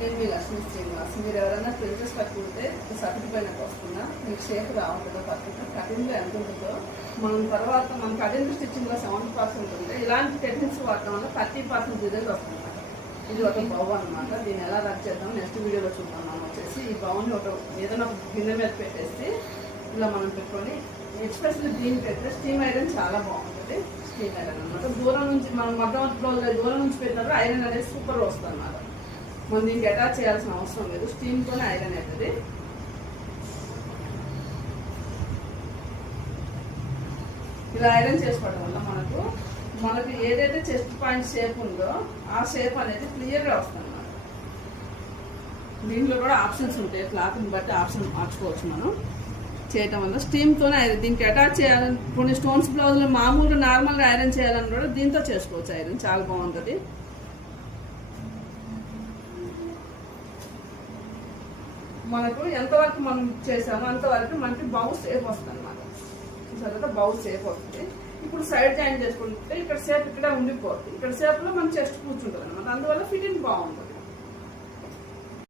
నేను మీ లక్ష్మీ శ్రీనివాస్. మీరు ఎవరైనా ప్రిన్సెస్ కట్టుకుంటే సర్టిఫైనకి వస్తుందా, మీకు షేప్ రావుతుందో, పర్ఫెక్ట్ కటింగ్లో ఎంత ఉంటుందో, మనం తర్వాత మన కటింగ్ స్టిచ్చింగ్లో 70% ఉంటే ఇలాంటి టెక్నిక్స్ వాడటం వల్ల 30% రిజల్ట్ వస్తుంది. ఇది ఒక బౌ అనమాట. దీన్ని ఎలా రన్ చేద్దాం నెక్స్ట్ వీడియోలో చూద్దాం. మనం వచ్చేసి ఈ బౌని ఏదైనా ఒక గిన్నె మీద పెట్టేసి ఇలా మనం పెట్టుకొని, ఎస్పెషల్లీ దీన్ని పెడితే స్టీమ్ ఐరన్ చాలా బాగుంటుంది. స్టీమ్ ఐరన్ అనమాట. దూరం నుంచి మనం మొట్టమొదటి దూరం నుంచి పెట్టినప్పుడు ఐరన్ అనేది సూపర్ వస్తుంది అన్నమాట. మనం దీనికి అటాచ్ చేయాల్సిన అవసరం లేదు, స్టీమ్తోనే ఐరన్ అవుతుంది. ఇలా ఐరన్ చేసుకోవడం వల్ల మనకు ఏదైతే చెస్ట్ పాయింట్ షేప్ ఉందో ఆ షేప్ అనేది క్లియర్గా వస్తుంది అన్నమాట. దీంట్లో కూడా ఆప్షన్స్ ఉంటాయి, క్లాత్ని బట్టి ఆప్షన్ మార్చుకోవచ్చు మనం చేయటం వల్ల. స్టీమ్తోనే దీనికి అటాచ్ చేయాలని కొన్ని స్టోన్స్ బ్లౌజులు మామూలుగా నార్మల్గా ఐరన్ చేయాలని కూడా దీంతో చేసుకోవచ్చు. ఐరన్ చాలా బాగుంటుంది. మనకు ఎంతవరకు మనం చేసామో అంతవరకు మనకి బౌ షేప్ వస్తుంది అనమాట. తర్వాత బౌ షేప్ వస్తుంది. ఇప్పుడు సైడ్ జాయిన్ చేసుకుంటే ఇక్కడ షేప్ ఇక్కడ ఉండిపోతుంది. ఇక్కడ షేప్లో మన చెస్ట్ కూర్చుంటుంది అనమాట. అందువల్ల ఫిట్టింగ్ బాగుంటుంది.